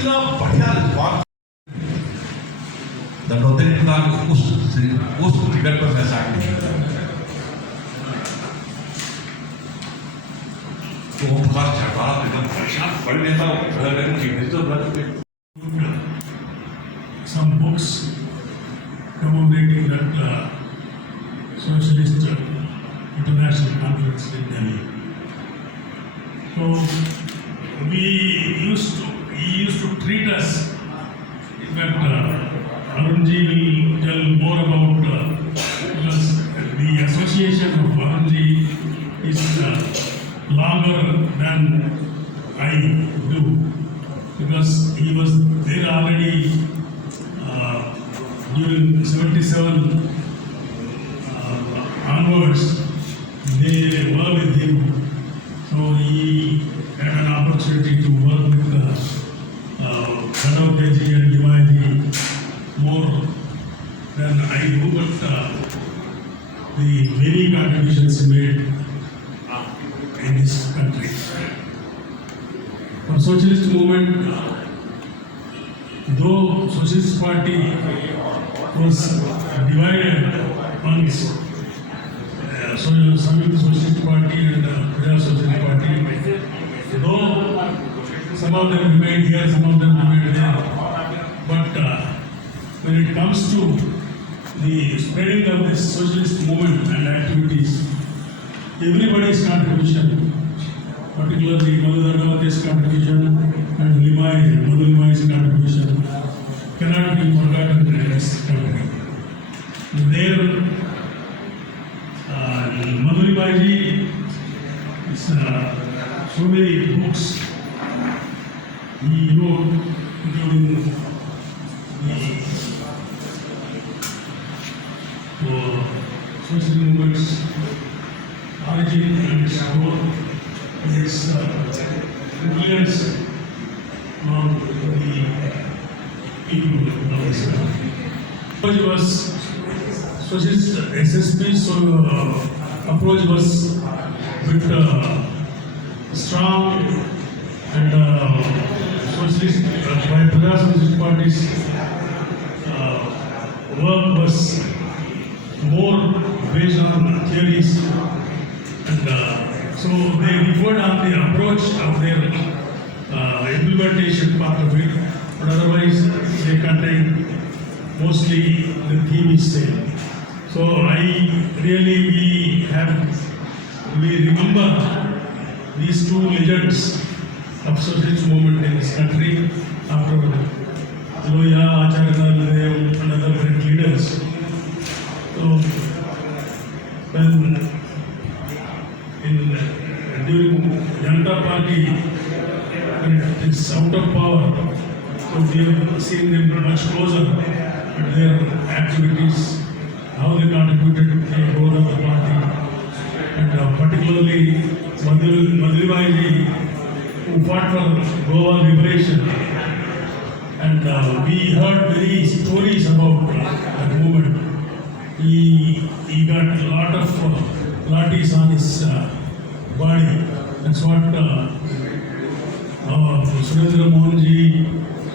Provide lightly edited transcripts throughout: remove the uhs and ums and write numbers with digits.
इतना बढ़िया रिस्पॉन्स दंडोदरी प्रधान उस टिकट पर मैं साइन नहीं कर तो ओमकार चढ़ा एकदम परेशान पढ़ लेता हूँ some books commemorating that socialist international conference in Delhi. So he used to treat us. In fact, Arunji will tell more about because the association of Arunji is longer than I do, because he was there already during 77 onwards. They were with him, so he had an opportunity to work with Kanav-Teji and Limaji more than I do, but the many contributions he made in this country. For socialist movement, though Socialist Party was divided amongst Samyukta Socialist Party and Praja Socialist Party, though some of them remained here, some of them remained there, but when it comes to the spreading of this socialist movement and activities, everybody's contribution, particularly Madhu Dargawati's contribution and Madhu Limai's contribution, cannot be forgotten in this country. There, Madhu Limaiji is so many books he wrote, including the social movements, origin and growth, his influence on the people of this country. Approach was socialist SSP's approach was with strong and socialist by Praja Socialist Party's work was more based on theories, and so they differed on the approach of their implementation part of it, but otherwise they contain mostly the theme is same. So we remember these two legends of socialist movement in this country after Loya, Acharya and other great leaders. So when during Janata Party, when it is out of power, so we have seen them much closer at their activities, how they contributed to the growth of the party, and particularly Madhu Limaiji, who fought for Goa liberation, and we heard many stories about that movement. He got a lot of lathis on his body. That's what Surendra Mohanji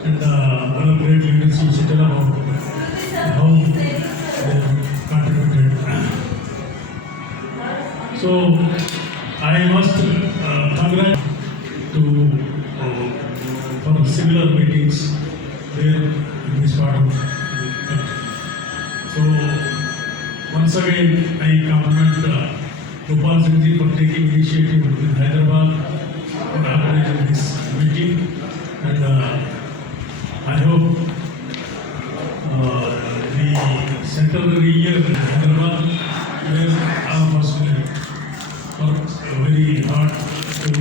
and other great leaders used to tell about how they contributed. So I must congratulate for similar meetings there in this part of it. So once again I compliment Gopal Singh for taking initiative in Hyderabad for organizing this meeting, and I hope the centenary year in Hyderabad, where all of us will work very hard to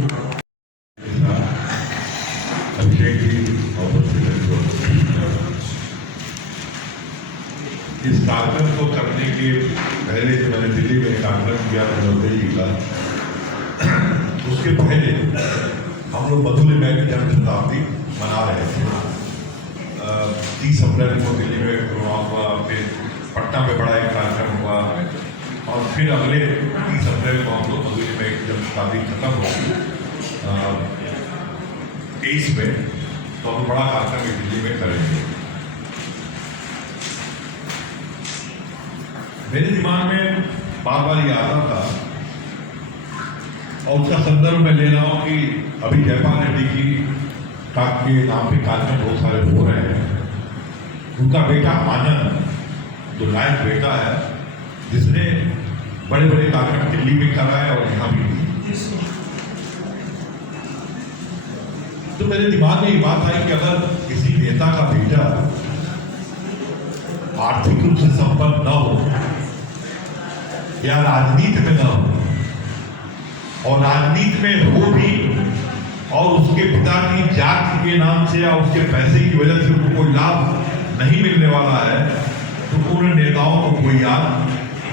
Abhishek ji इस कार्यक्रम को करने के पहले जब मैंने दिल्ली में कार्यक्रम किया था नवदेव जी का, उसके पहले हम लोग मधु लिमाई की जन्म शताब्दी मना रहे थे। 30 अप्रैल को दिल्ली में प्रोग्राम हुआ, फिर पटना में बड़ा एक कार्यक्रम हुआ, और फिर अगले 30 अप्रैल को हम लोग मधु लिमाई की जन्म शताब्दी खत्म हो गई 23 में। तो हम बड़ा कार्यक्रम एक दिल्ली में करेंगे। मेरे दिमाग में बार बार ये आता था और उसका संदर्भ मैं ले रहा हूँ कि अभी जयपाल रेड्डी की के नाम पे कार्यक्रम बहुत सारे हो रहे हैं। उनका बेटा आनंद, जो लायक बेटा है, जिसने बड़े बड़े कार्यक्रम दिल्ली में करा है और यहाँ भी। तो मेरे दिमाग में ये बात आई कि अगर किसी नेता का बेटा आर्थिक रूप से संपन्न न हो या राजनीति में न हो, और राजनीति में हो भी और उसके पिता की जात के नाम से या उसके पैसे की वजह से उनको कोई लाभ नहीं मिलने वाला है, तो उन नेताओं को कोई याद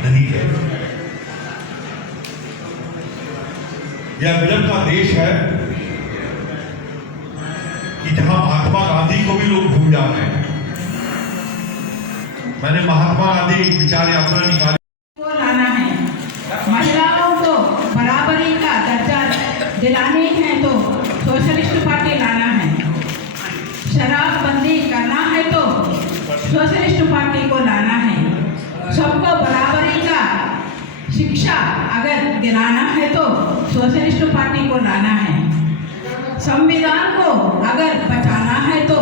नहीं है। यह गजब का देश है कि जहां महात्मा गांधी को भी लोग भूल जाते हैं। मैंने महात्मा गांधी विचार यात्रा निकाली को लाना है, महिलाओं को बराबरी का दर्जा दिलाने हैं तो सोशलिस्ट पार्टी लाना है, शराबबंदी करना है तो सोशलिस्ट पार्टी को लाना है, सबको बराबरी का शिक्षा अगर दिलाना है तो सोशलिस्ट पार्टी को लाना है, संविधान को अगर बचाना है तो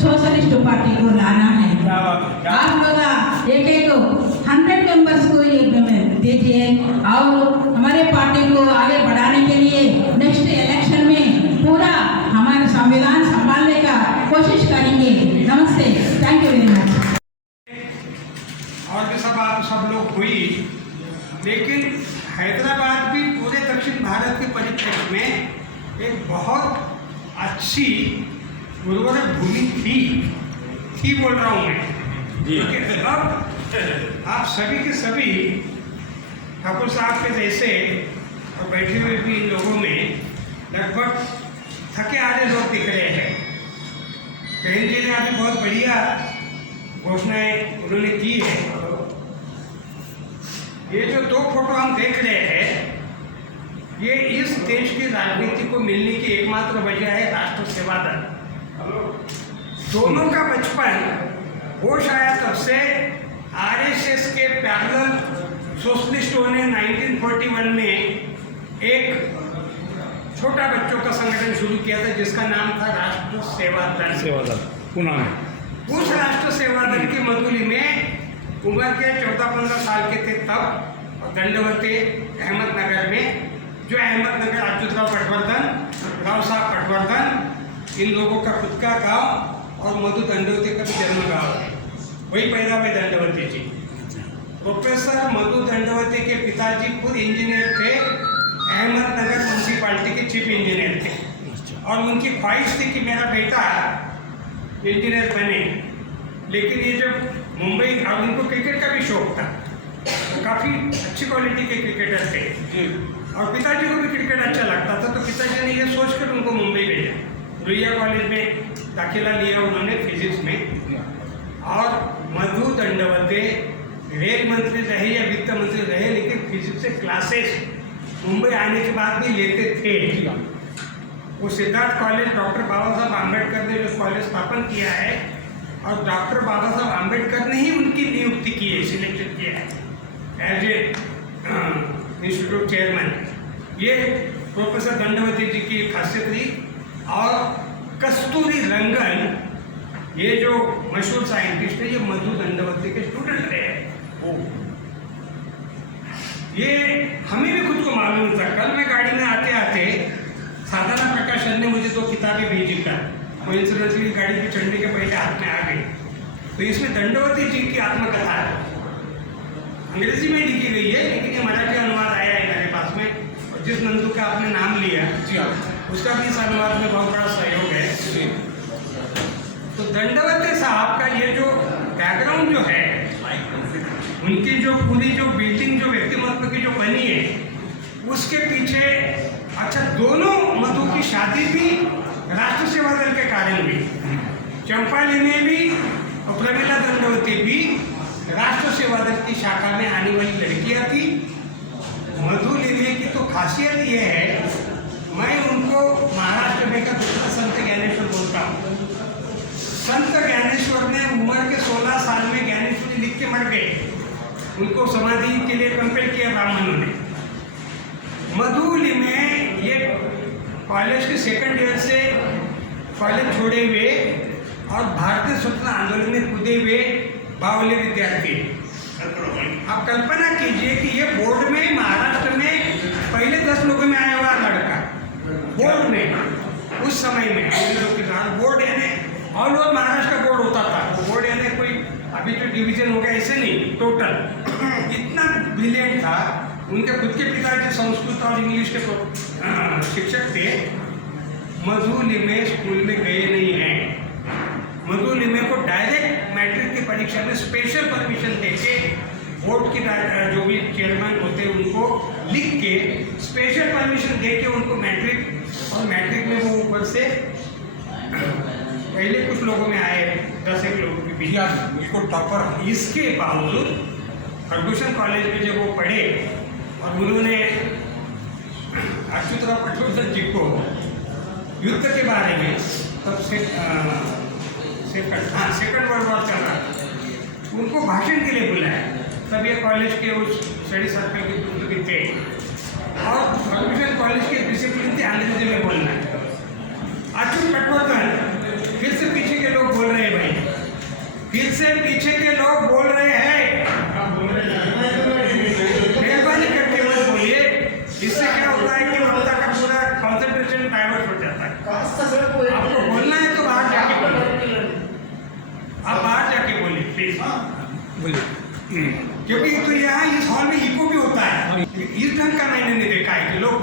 सोशलिस्ट पार्टी को लाना है। आप लोग एक 100 मेंबर्स को ये दीजिए और हमारे पार्टी को आगे बढ़ाने के लिए नेक्स्ट इलेक्शन में पूरा हमारा संविधान संभालने का कोशिश करेंगे। नमस्ते, थैंक यू वेरी मच। और भी सब लोग हुई, लेकिन हैदराबाद भी पूरे दक्षिण भारत के परिप्रेक्ष्य में एक बहुत अच्छी उर्वरक भूमि थी बोल रहा हूँ मैं, क्योंकि अब आप सभी के सभी ठाकुर साहब के जैसे और बैठे हुए भी इन लोगों में लगभग थके आधे लोग दिख रहे हैं। बहन जी ने अभी बहुत बढ़िया घोषणाएं उन्होंने की है। ये जो 2 फोटो हम देख रहे हैं, ये इस देश की राजनीति को मिलने की एकमात्र वजह है राष्ट्र सेवा दल। दोनों का बचपन होश आया तब से आरएसएस के पैरेलल सोशलिस्टों ने 1941 में एक छोटा बच्चों का संगठन शुरू किया था जिसका नाम था राष्ट्र सेवा दल। पुणे में उस राष्ट्र सेवा दल की मधुली में उम्र के 14-15 साल के थे तब, और दंडवती अहमदनगर में, जो अहमदनगर अच्युतराव पटवर्धन, राव साहब पटवर्धन, इन लोगों का खुद का गांव और मधु दंडवती का भी जन्म गांव है, वही पैदा हुए दंडवती जी। प्रोफेसर मधु दंडवती के पिताजी खुद इंजीनियर थे, अहमदनगर म्यूनसिपालिटी के चीफ इंजीनियर थे, और उनकी ख्वाहिश थी कि मेरा बेटा इंजीनियर बने। लेकिन ये जब मुंबई, और उनको क्रिकेट का भी शौक था, वो काफ़ी अच्छी क्वालिटी के क्रिकेटर थे और पिताजी को भी क्रिकेट अच्छा लगता था, तो पिताजी ने ये सोचकर उनको मुंबई भेजा। रुइया कॉलेज में दाखिला लिया उन्होंने फिजिक्स में, और मधु दंडवते रेल मंत्री रहे या वित्त मंत्री रहे, लेकिन फिजिक्स से क्लासेस मुंबई आने के बाद भी लेते थे। वो सिद्धार्थ कॉलेज डॉक्टर बाबा साहब आम्बेडकर ने जो कॉलेज स्थापन किया है, और डॉक्टर बाबा साहब आम्बेडकर ने ही उनकी नियुक्ति की है, सिलेक्शन किया है एज ए इंस्टीट्यूट चेयरमैन। ये प्रोफेसर दंडवती जी की खासियत थी। और कस्तूरी रंगन, ये जो मशहूर साइंटिस्ट है, ये मधु दंडवती के स्टूडेंट रहे हैं। ये हमें भी खुद को मालूम था। कल मैं गाड़ी में आते आते साधना प्रकाशन ने मुझे 2 किताबें भेजी था, कोइंसिडेंटली गाड़ी पे चढ़ने के पहले हाथ में आ गई। तो इसमें दंडवती जी की आत्मकथा है, अंग्रेजी में लिखी गई है, लेकिन ये मराठी अनुवाद आया है मेरे पास में। और जिस नंदू का आपने नाम लिया उसका भी इस अनुवाद में बहुत बड़ा सहयोग है। तो दंडवती साहब का ये जो बैकग्राउंड जो है, उनकी जो पूरी जो बिल्डिंग जो व्यक्तिमत्व की जो बनी है, उसके पीछे अच्छा दोनों मधु की शादी भी राष्ट्र सेवा दल के कारण हुई। चंपाली में भी और प्रमिला दंडवती भी राष्ट्र सेवा दल की शाखा में आने वाली लड़कियां थी। मधु लेने की तो खासियत ये है, मैं उनको महाराष्ट्र में का दूसरा संत ज्ञानेश्वर बोलता हूँ। उन्होंने उम्र के 16 साल में ज्ञानेश्वरी लिख के मर गए। उनको समाधि के लिए कंपेल किया ब्राह्मणों ने। मधुली में ये कॉलेज के सेकंड ईयर से कॉलेज छोड़े हुए और भारतीय स्वतंत्रता आंदोलन में कूदे हुए बावले विद्यार्थी। आप कल्पना कीजिए कि ये बोर्ड में महाराष्ट्र में पहले 10 लोगों में आया हुआ लड़का, बोर्ड में उस समय में अंग्रेजों के साथ बोर्ड यानी ऑल ओवर महाराष्ट्र का बोर्ड होता था। बोर्ड यानी कोई अभी जो डिवीजन हो गया ऐसे नहीं, टोटल इतना ब्रिलियंट था। उनके खुद के पिता जो संस्कृत और इंग्लिश के शिक्षक थे, मधुली में स्कूल में गए नहीं हैं। मधुली में को डायरेक्ट मैट्रिक की परीक्षा में स्पेशल परमिशन देके बोर्ड की जो भी चेयरमैन होते उनको लिख के स्पेशल परमिशन देके उनको मैट्रिक, और मैट्रिक में वो ऊपर से पहले कुछ लोगों में आए 10 लोगों के बीच उसको टॉपर। इसके बावजूद फर्गुसन कॉलेज में जब वो पढ़े और उन्होंने अच्युतराव पटवर्धन जी को युद्ध के बारे में, तब से सेकंड वर्ल्ड वॉर चल रहा था, उनको भाषण के लिए बुलाया। तब ये कॉलेज के उस स्टडी सर्कल के पुस्तक थे और फर्गुसन कॉलेज के डिसिप्लिन थे अंग्रेजी में बोलना। अच्युत पटवर्धन फिर से पीछे के लोग बोल रहे हैं भाई, फिर से पीछे के लोग बोल रहे हैं, मेहरबानी करके मत बोलिए। इससे क्या होता है कि वक्ता का पूरा कंसंट्रेशन डाइवर्ट हो जाता है। आपको बोलना है तो बाहर जाके बोलिए, आप बाहर जाके बोलिए प्लीज, बोलिए। क्योंकि तो यहाँ इस हॉल में इको भी होता है। इस ढंग का मैंने नहीं देखा है कि लोग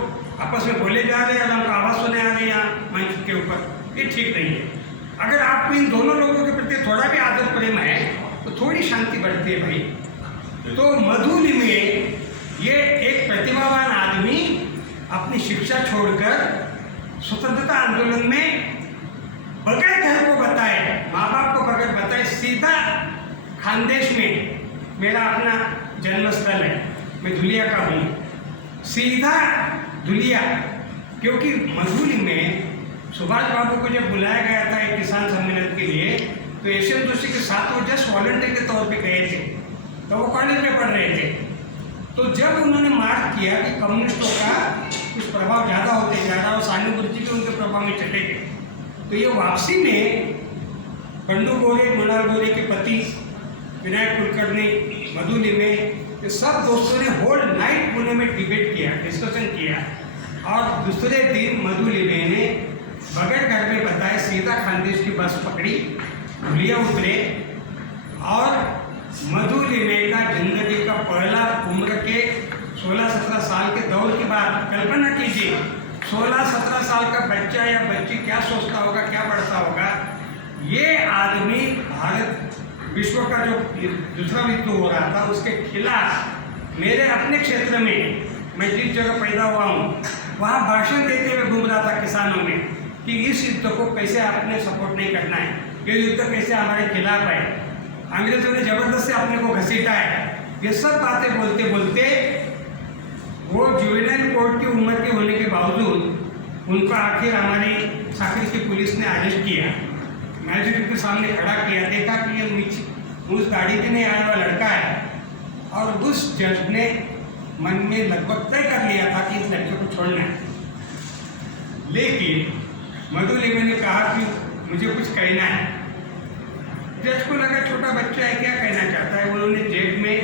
आपस में बोले जा रहे हैं और हमको आवाज़ सुने आ रही है यहाँ मंच के ऊपर, ये ठीक नहीं है। अगर आपको इन दोनों लोगों के प्रति थोड़ा भी आदर प्रेम है तो थोड़ी शांति बढ़ती है भाई। तो मधुली में ये एक प्रतिभावान आदमी अपनी शिक्षा छोड़कर स्वतंत्रता आंदोलन में बगैर घर को बताए, माँ बाप को बगैर बताए, सीधा खानदेश में, मेरा अपना जन्मस्थल है, मैं धुलिया का हूँ, सीधा धुलिया। क्योंकि मधुली में सुभाष बाबू को जब बुलाया गया था एक किसान सम्मेलन के लिए, तो एशियन जोशी के साथ वो जस्ट वॉलंटियर के तौर पे गए थे, तो वो कॉलेज में पढ़ रहे थे। तो जब उन्होंने मार्क किया कि कम्युनिस्टों का कुछ प्रभाव ज़्यादा होते जा रहा और सानुगुरुजी भी उनके प्रभाव में चले गए, तो ये वापसी में बंडू गोरे, मृणाल गोरे के पति विनायक कुलकर्णी मधुली में, ये सब दोस्तों ने होल नाइट पुणे में डिबेट किया, डिस्कशन किया, और दूसरे दिन मधुली ने बगैर घर में बताए सीधा खानदेश की बस पकड़ी, धुलिया उतरे और मधुलिमे का जिंदगी का पहला उम्र के 16-17 साल के दौर की बात कल्पना कीजिए। 16-17 साल का बच्चा या बच्ची क्या सोचता होगा, क्या पढ़ता होगा। ये आदमी भारत विश्व का जो दूसरा युद्ध हो रहा था उसके खिलाफ, मेरे अपने क्षेत्र में, मैं जिस जगह पैदा हुआ हूँ वहाँ भाषण देते हुए घूम रहा था किसानों में कि इस युद्ध को कैसे आपने सपोर्ट नहीं करना है, ये युद्ध कैसे हमारे खिलाफ है, अंग्रेजों ने जबरदस्ती अपने को घसीटा है। ये सब बातें बोलते बोलते वो जुवेनाइल कोर्ट की उम्र के होने के बावजूद उनको आखिर हमारी साखिर की पुलिस ने अरेस्ट किया, मैजिस्ट्रेट के सामने खड़ा किया, देखा कि ये उस गाड़ी के नहीं आया हुआ लड़का है, और उस जज ने मन में लगभग तय कर लिया था कि इस लड़के को छोड़ना है। लेकिन मधुलिमे ने कहा कि मुझे कुछ कहना है। जज को लगा छोटा बच्चा है, क्या कहना चाहता है। उन्होंने जेब में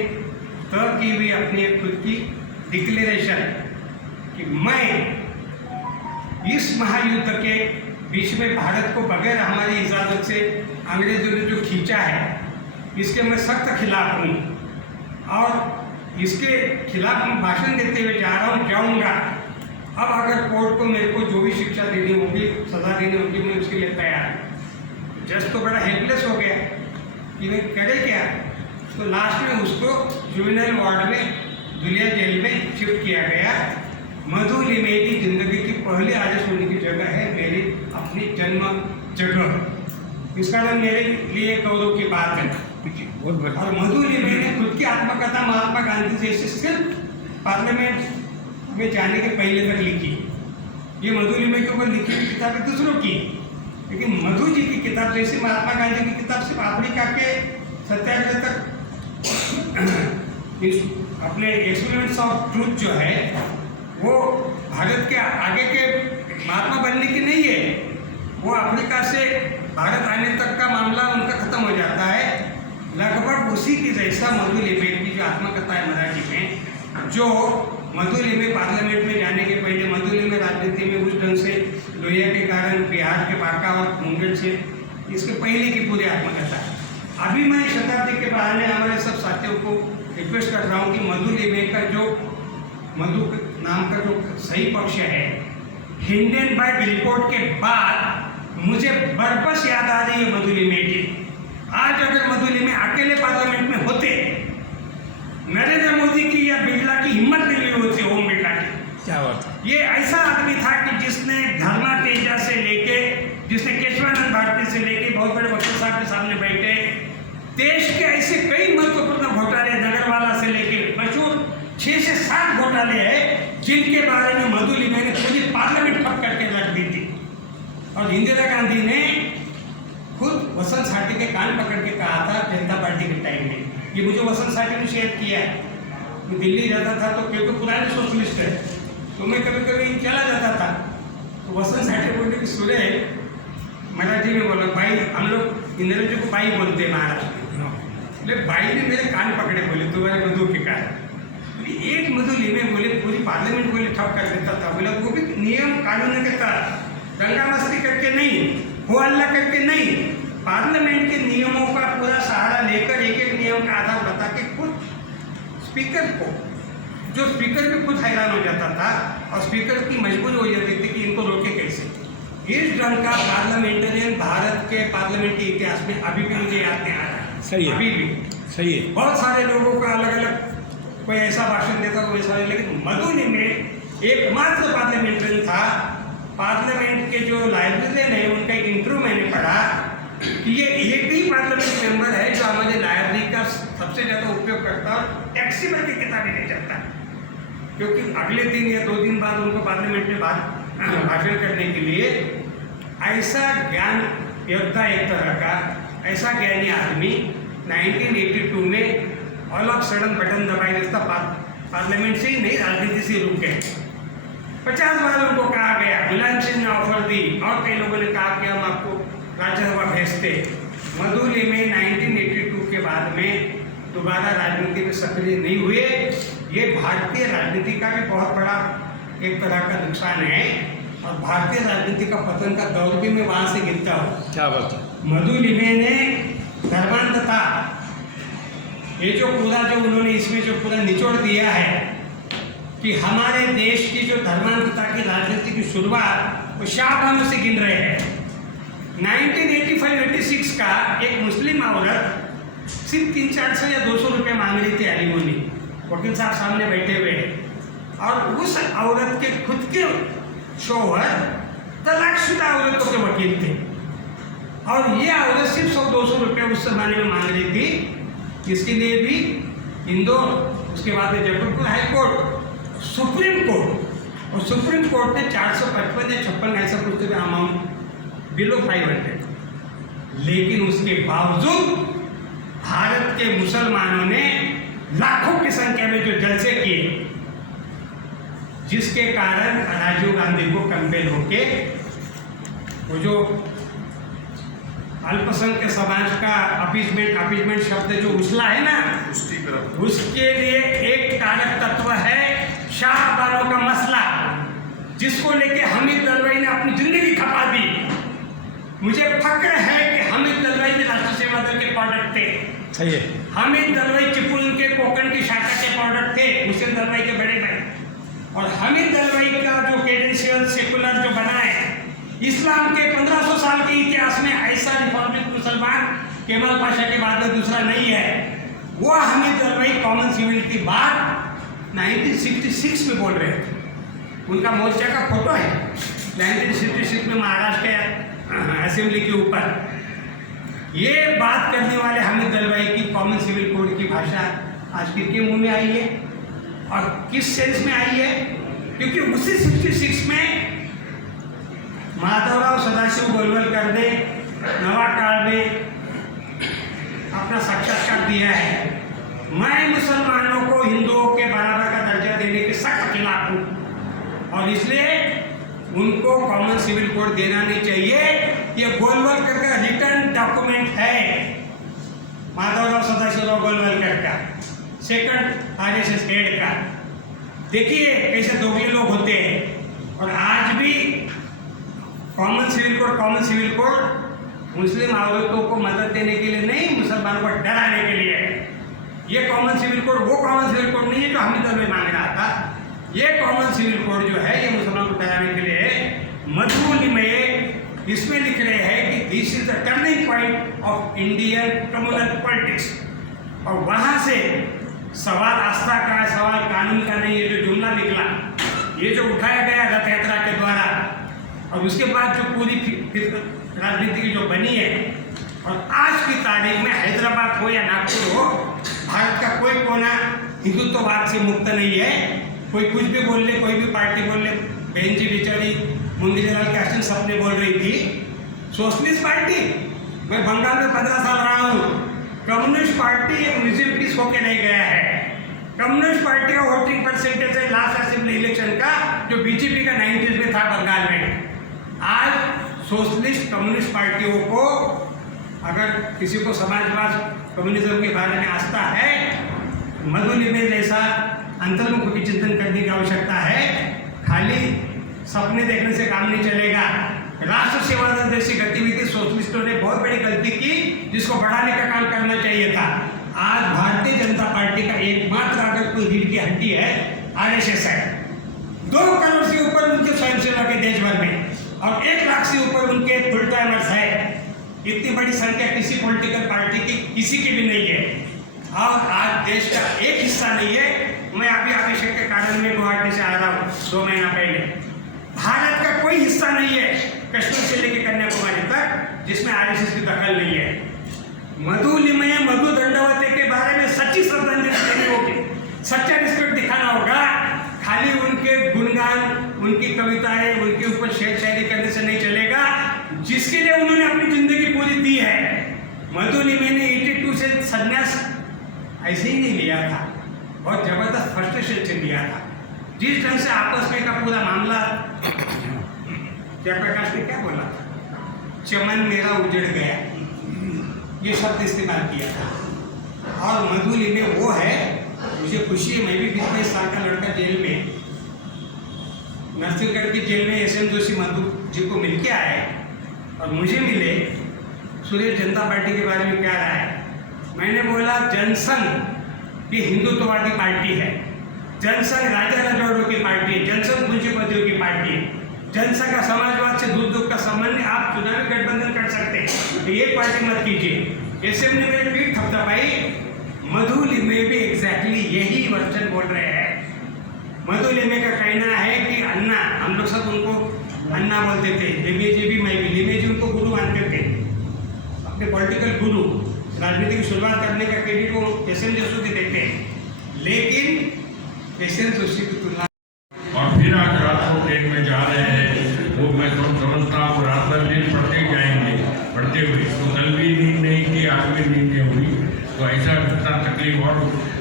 तय की हुई अपनी एक खुद की डिक्लेरेशन कि मैं इस महायुद्ध के बीच में भारत को बगैर हमारी इजाज़त से अंग्रेजों ने जो खींचा है, इसके मैं सख्त खिलाफ हूँ और इसके खिलाफ मैं भाषण देते हुए जा रहा हूँ, जाऊँगा। अब अगर कोर्ट को मेरे को जो भी शिक्षा देनी होगी, सज़ा देनी होगी, मैं उसके लिए तैयार हूँ। जज तो बड़ा हेल्पलेस हो गया कि मैं करे क्या। तो लास्ट में उसको जुवेनाइल वार्ड में धुलिया जेल में शिफ्ट किया गया। मधुलिमे की जिंदगी की पहली आदेश होने की जगह है मेरी अपनी जन्म जगह। इसका नाम मेरे लिए गौरव की बात है। और मधुलिमे ने खुद की आत्मकथा महात्मा गांधी जैसे सिर्फ पार्लियामेंट में जाने के पहले तक लिखी। ये मधुलिमे के ऊपर लिखी हुई किताबें दूसरों की, लेकिन मधु जी की किताब जैसे महात्मा गांधी की किताब सिर्फ अफ्रीका के सत्याग्रह तक अपने एक्सपीरियंस ऑफ ट्रूथ जो है वो भारत के आगे के महात्मा बनने की नहीं है, वो अफ्रीका से भारत आने तक का मामला उनका खत्म हो जाता है। लगभग उसी की जैसा मधु लिमे की जो आत्मकथा है मराठी में, जो मधु लिमे पार्लियामेंट में जाने के पहले मधु लिमे राजनीति में उस ढंग से लोहिया के कारण बिहार के बांका और मुंगेर से, इसके पहले की पूरी आत्मकथा। अभी मैं शताब्दी के बहाने हमारे सब साथियों को रिक्वेस्ट कर रहा हूँ कि मधु लिमे का जो मधु नाम का जो सही पक्ष है, हिंडनबर्ग रिपोर्ट के बाद मुझे बरबस याद आ रही है मधु लिमे की। आज अगर मधु लिमे अकेले पार्लियामेंट में होते, नरेंद्र मोदी की या बिरला की हिम्मत नहीं हुई होती, ओम बिरला की। क्या बात है। ये ऐसा आदमी था कि जिसने धर्मा तेजा से लेके, जिसने केशवानंद भारती से लेके बहुत बड़े वकील साहब के सामने बैठे, देश के ऐसे कई महत्वपूर्ण घोटाले, नगरवाला से लेके मशहूर 6 से 7 घोटाले हैं जिनके बारे में मधु लिमे ने पूरी पार्लियामेंट ठप करके रख दी थी। और इंदिरा गांधी ने खुद वसंत साठी के कान पकड़ के कहा था जनता पार्टी के टाइम में, ये मुझे वसंत साठी ने शेयर किया है। मैं दिल्ली जाता था तो क्योंकि पुराने सोशलिस्ट है तो मैं कभी कभी चला जाता था, तो वसंत साठी बोलने की सुरे मराठी में बोला, भाई हम लोग इंदिरा जी को भाई बोलते हैं महाराष्ट्र में। भाई ने मेरे कान पकड़े, बोले तुम्हारे मधु के कारण। एक मधु लिमे बोले पूरी पार्लियामेंट बोले ठप कर देता था। बोला वो भी नियम कानून के तहत, दंगा मस्ती करके नहीं, हो हल्ला करके नहीं, पार्लियामेंट के नियमों का पूरा सहारा लेकर एक एक नियम का आधार बता के खुद स्पीकर को, जो स्पीकर भी खुद हैरान हो जाता था और स्पीकर की मजबूरी हो जाती थी कि इनको रोके कैसे। इस ढंग का पार्लियामेंटेरियन भारत के पार्लियामेंट के इतिहास में अभी भी मुझे याद नहीं आ रहा है। सही है, अभी भी सही है। बहुत सारे लोगों का अलग अलग कोई ऐसा भाषण देता, कोई ऐसा, लेकिन मधु लिमे एकमात्र पार्लियामेंटेरियन था। पार्लियामेंट के जो लाइब्रेरियन है उनका एक इंटरव्यू मैंने पढ़ा कि ये एक ही पार्लियामेंट मेंबर है जो हमारे लाइब्रेरी का सबसे ज़्यादा उपयोग करता है और टैक्सी भर के किताबें ले जाता है, क्योंकि अगले दिन या 2 दिन बाद उनको पार्लियामेंट में भाषण करने के लिए ऐसा ज्ञान योद्धा, एक तरह का ऐसा ज्ञानी आदमी 1982 में ऑल ऑफ सडन बटन दबाई देता, पार्लियामेंट से ही नहीं राजनीति से रुक गए। 50 बार उनको कहा गया, मुलायम सिंह ने ऑफर दी और कई लोगों ने कहा कि हम आपको राज्यसभा भेजते। मधु लिमे 1982 के बाद में दोबारा राजनीति में सक्रिय नहीं हुए। ये भारतीय राजनीति का भी बहुत बड़ा एक तरह का नुकसान है और भारतीय राजनीति का पतन का दौर भी मैं वहाँ से गिनता हूँ। क्या बात है। मधु लिमे ने धर्मांधता, ये जो पूरा जो उन्होंने इसमें जो पूरा निचोड़ दिया है कि हमारे देश की जो धर्मांधता की राजनीति की शुरुआत वो शाहबानों से गिन रहे हैं। 1985-86 का एक मुस्लिम औरत सिर्फ 300-400 या 200 रुपये मांग रही थी एलिमोनी, वकील साहब सामने बैठे हुए, और उस औरत के खुद के शोहर तलाकशुदा औरतों के वकील थे और ये औरत सिर्फ 100-200 रुपये उस जमाने में मांग रही थी। इसके लिए भी इंदौर, उसके बाद में Jabalpur high court, supreme court, और सुप्रीम कोर्ट ने 455 या 56 ऐसा कुछ अमाउंट बिलो 500, लेकिन उसके बावजूद भारत के मुसलमानों ने लाखों की संख्या में जो जलसे किए, जिसके कारण राजीव गांधी को कंपेल होके वो जो अल्पसंख्यक समाज का अपीजमेंट शब्द जो उछला है ना, उसके लिए एक कारक तत्व है शाहबानों का मसला, जिसको लेके हामिद दलवाई ने अपनी जिंदगी खपा दी। मुझे फक्र है कि हामिद दलवाई भी राष्ट्रीय सेवा दल के प्रोडक्ट थे। सही है। हामिद दलवाई चिपळूण के कोकण की शाखा के प्रोडक्ट थे, हुसैन दलवाई के बड़े भाई। और हामिद दलवाई का जो क्रेडेंशियल सेकुलर जो बना है, इस्लाम के 1500 साल के इतिहास में ऐसा रिपब्लिक मुसलमान केमाल पाशा के बाद में दूसरा नहीं है। वो हामिद दलवाई कॉमन सिविल की बात 1966 में बोल रहे थे। उनका मोर्चा का फोटो है 1966 में महाराष्ट्र के असेंबली के ऊपर। ये बात करने वाले हामिद दलवाई की कॉमन सिविल कोड की भाषा आज किसके मुंह में आई है और किस सेंस में आई है? क्योंकि उसी 66 में माधवराव सदाशिव गोलवलकर ने नवा काल में अपना साक्षात्कार दिया है। मैं मुसलमानों को हिंदुओं के बराबर का दर्जा देने के सख्त खिलाफ हूँ और इसलिए उनको कॉमन सिविल कोड देना नहीं चाहिए। ये गोलवलकर का रिटर्न डॉक्यूमेंट है, माधवराव सदाशिव गोलवलकर का, सेकंड आरएसएस हेड का। देखिए कैसे दोगले लोग होते हैं। और आज भी कॉमन सिविल कोड मुस्लिम औरतों को मदद देने के लिए नहीं, मुसलमानों को डराने के लिए है। ये कॉमन सिविल कोड वो कॉमन सिविल कोड नहीं है जो हमीद में मांग रहा था। ये कॉमन सिविल कोड जो है ये मुसलमानों को डराने के लिए है। मधु में इसमें लिख रहे हैं कि this is the turning point of Indian communal politics. और वहाँ से सवाल आस्था का, सवाल कानून का नहीं, ये जो जुमला निकला, ये जो उठाया गया रथ यात्रा के द्वारा और उसके बाद जो पूरी राजनीति की जो बनी है, और आज की तारीख में हैदराबाद हो या नागपुर हो, भारत का कोई कोना हिंदुत्ववाद से मुक्त नहीं है। कोई कुछ भी बोल ले, कोई भी पार्टी बोल ले। बहन जी बेचारी मुंगीलाल कैस्टन सपने बोल रही थी सोशलिस्ट पार्टी। मैं बंगाल में 15 साल रहा हूँ। कम्युनिस्ट पार्टी एक म्यूजियम होके नहीं गया है। कम्युनिस्ट पार्टी का वोटिंग परसेंटेज है लास्ट असेंबली इलेक्शन का जो बीजेपी का 90s में था बंगाल में। आज सोशलिस्ट कम्युनिस्ट पार्टियों को अगर किसी को समाजवाद कम्युनिज्म के बारे में आस्था है, मधुलिमे जैसा अंतर्मुख की चिंतन करने की आवश्यकता है। खाली सपने देखने से काम नहीं चलेगा। राष्ट्र सेवा दल जैसी गतिविधि सोशलिस्टों ने बहुत बड़ी गलती की, जिसको बढ़ाने का काम करना चाहिए था। आज भारतीय जनता पार्टी का एकमात्र अगर कोई रीढ़ की हड्डी है आरएसएस है। 2 करोड़ से ऊपर उनके स्वयंसेवक है देश भर में और 1 लाख से ऊपर उनके फुल टाइमर्स है। इतनी बड़ी संख्या किसी पॉलिटिकल पार्टी की किसी की भी नहीं है। और आज देश का एक हिस्सा नहीं है। मैं अभी अभिषेक के कारण में गुवाहाटी से आ रहा हूँ 2 महीना पहले। भारत का कोई हिस्सा नहीं है कश्मीर से लेकर कन्याकुमारी तक जिसमें आरएसएस की दखल नहीं है। मधुलिमे मधु दंडवते के बारे में सच्ची श्रद्धांजलि देनी होगी, सच्चा रिस्पेक्ट दिखाना होगा। खाली उनके गुणगान, उनकी कविताएं, उनके ऊपर शेर शायरी करने से नहीं चलेगा, जिसके लिए उन्होंने अपनी जिंदगी पूरी दी है। मधुलिमे ने 82 से संन्यास ऐसे ही नहीं लिया था, बहुत जबरदस्त फ्रस्ट्रेशन से लिया था। जिस ढंग से आपस में का पूरा मामला, जयप्रकाश ने क्या बोला था, चमन मेरा उजड़ गया, ये शब्द इस्तेमाल किया था। और मधुलिमे वो है, मुझे खुशी है, मैं भी 20-22 साल का लड़का जेल में, नरसिंहगढ़ की जेल में एसएम जोशी मधु जी को मिल के आए और मुझे मिले। सुरेश जनता पार्टी के बारे में क्या रहा है? मैंने बोला जनसंघ ये हिंदुत्ववादी पार्टी है, जनसंघ राजा रजौड़ों की पार्टी है, जनसंघ पूंजीपतियों की पार्टी है। जनसंघ का समाजवाद से दूर दूर का संबंध, आप चुनावी गठबंधन कर सकते हैं तो एक पार्टी मत कीजिए। एसएम ने मेरी पीठ थपथपाई। मधुलिमे भी एग्जैक्टली यही वर्चन बोल रहे हैं। मधुलिमे का कहना है कि अन्ना, हम लोग सब उनको अन्ना बोलते थे, लिमे जी भी, मैं भी। लिमे जी उनको गुरु मानते थे, अपने पॉलिटिकल गुरु। राजनीति की शुरुआत करने का क्रेडिट वो एसएम जोशी को देते हैं, लेकिन एसएम जोशी की तुलना। और फिर आज रात को ट्रेन में जा रहे हैं, वो मैं समझता हूँ रात भर दिन पढ़ते जाएंगे, पढ़ते हुए तो कल भी नींद नहीं थी, आज भी नींद नहीं हुई। तो ऐसा इतना तकलीफ, और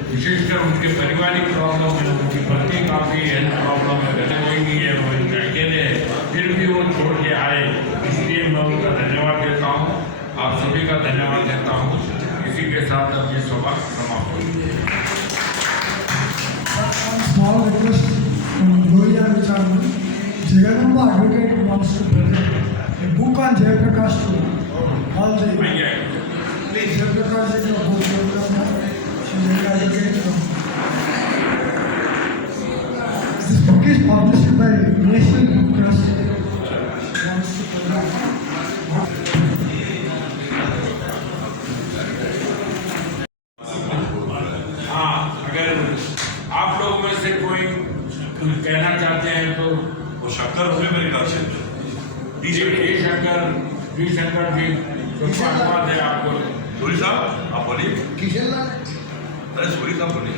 विशेषकर उनके पारिवारिक प्रॉब्लम है, उनकी पत्नी काफ़ी हेल्थ प्रॉब्लम है, घर कोई नहीं है, वो अकेले है, फिर भी वो छोड़ के आए। इसलिए मैं उनका धन्यवाद देता हूँ, आप सभी का धन्यवाद देता हूँ। इसी के साथ अब ये सभा समाप्त होगी। Small request from Gloria Richard. Jaganamba Advocate wants to present a book on Jayaprakash to all the Jayaprakash is a book program. She is an advocate. This book is published by National Book Trust. She wants to present. आप लोग में से कोई कहना चाहते हैं तो वो शंकर हुए मेरे ख्याल से डी शंकर जी कुछ बात है आपको। सूरी साहब आप बोलिए। अरे सूरी साहब बोलिए।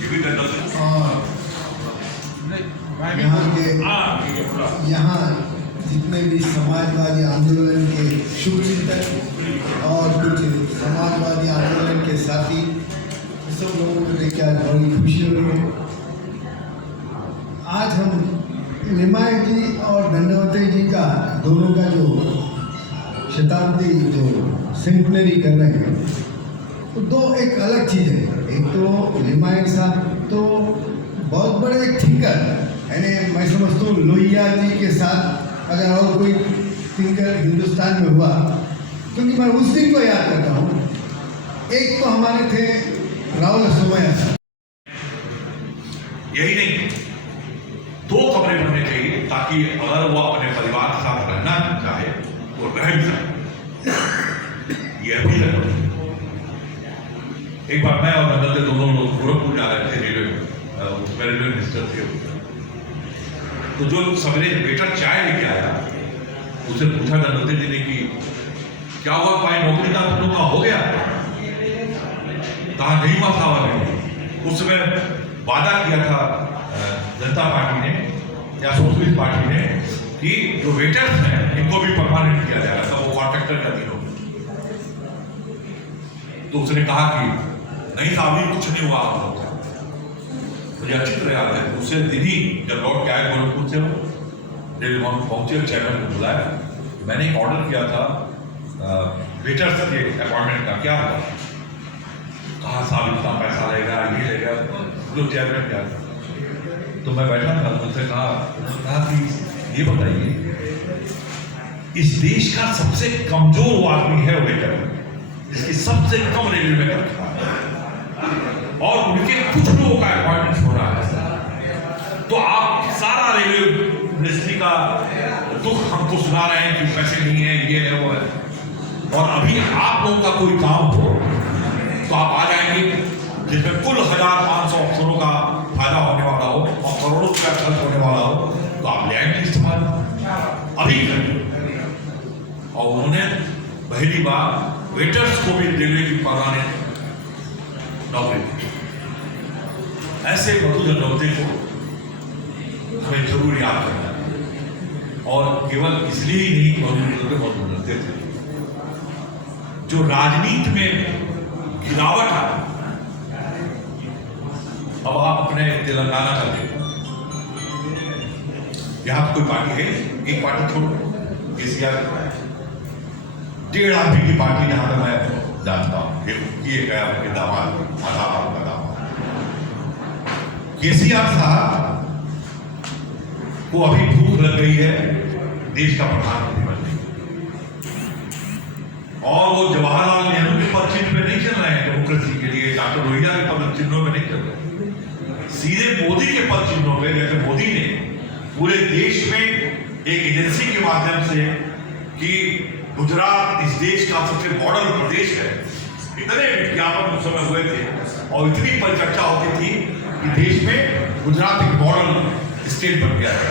ये भी जनरल यहाँ के यहाँ जितने भी समाजवादी आंदोलन के शुभ चिंतक और कुछ समाजवादी आंदोलन के साथी सब लोगों को देख के आज बड़ी खुशी हो रही है। आज हम लिमायत जी और दंडवती जी का दोनों का जो शताब्दी जो सेंटनरी कर रहे हैं, तो दो एक अलग चीज़ है। एक तो लिमायत साहब तो बहुत बड़े एक थिंकर, यानी मैं समझता हूँ लोहिया जी के साथ अगर और कोई थिंकर हिंदुस्तान में हुआ, क्योंकि मैं उस दिन को याद करता हूँ। एक तो हमारे थे राहुल सोमैया साहब। यही नहीं, 2 कमरे बनने चाहिए ताकि अगर वो अपने परिवार के साथ रहना चाहे वो रह भी सके। यह भी है। एक बार मैं और नंदन दोनों लोग गोरखपुर जा रहे थे रेलवे में, उसमें रेलवे मिनिस्टर थे। तो जो सवेरे वेटर चाय लेके आया, उसे पूछा नंदन जी ने कि क्या हुआ, भाई नौकरी का तुम लोग का हो गया? कहा नहीं हुआ था। उस समय वादा किया था जनता पार्टी ने या सोशलिस्ट पार्टी ने कि जो वेटर्स हैं इनको भी परमानेंट किया जाएगा, तो वो कॉन्ट्रैक्टर का दिन हो। तो उसने कहा कि नहीं साहब, अभी कुछ नहीं हुआ हम लोग का। मुझे अच्छी तरह याद है, दूसरे दिन ही जब लौट के आए गोरखपुर से, वो रेलवे भवन पहुंचे, चेयरमैन को बुलाया। मैंने एक ऑर्डर किया था वेटर्स के अपॉइंटमेंट का, क्या हुआ? कहा साहब इतना पैसा लेगा, ये लेगा, जो चेयरमैन क्या। तो मैं बैठा था, उनसे कहा कि ये बताइए, इस देश का सबसे कमजोर वो आदमी है वेटर, जिसकी सबसे कम रेलवे में तनख्वाह है, और उनके कुछ लोगों का अपॉइंटमेंट हो रहा है। तो आप सारा रेलवे मिनिस्ट्री का दुख हमको सुना रहे हैं कि पैसे नहीं है, ये है, वो है। और अभी आप लोगों का कोई काम हो तो आप आ जाएंगे, जिसमें कुल 1500 अफसरों का फायदा होने वाला हो और करोड़ों रुपया खर्च होने वाला हो, तो आप ले आएंगे इस्तेमाल अभी करेंगे। और उन्होंने पहली बार वेटर्स को भी रेलवे की परमानेंट नौकरी दी। ऐसे मधु दंडवती को हमें जरूर याद करना है। और केवल इसलिए ही नहीं मधु दंडवती थे, जो राजनीति में गिरावट आ। अब आप अपने तेलंगाना का देखो, यहाँ कोई पार्टी है, एक पार्टी छोड़ो, केसीआर 1.5 आदमी की पार्टी जहां तक मैं जानता हूं, ये गया उनके दामाद, आधा का दामाद केसीआर साहब को अभी भूख लग गई है देश का प्रधानमंत्री बनने की। और वो जवाहरलाल नेहरू के पद चिन्ह में नहीं चल रहे हैं डेमोक्रेसी के लिए, डॉक्टर लोहिया के पद चिन्हों में नहीं चल रहे, सीधे मोदी के पद चिन्हों में। जैसे मोदी ने पूरे देश में एक एजेंसी के माध्यम से कि गुजरात इस देश का सबसे मॉडल प्रदेश है, इतने विज्ञापन उस समय हुए थे और इतनी परिचर्चा होती थी कि देश में गुजरात एक मॉडल स्टेट बन गया है।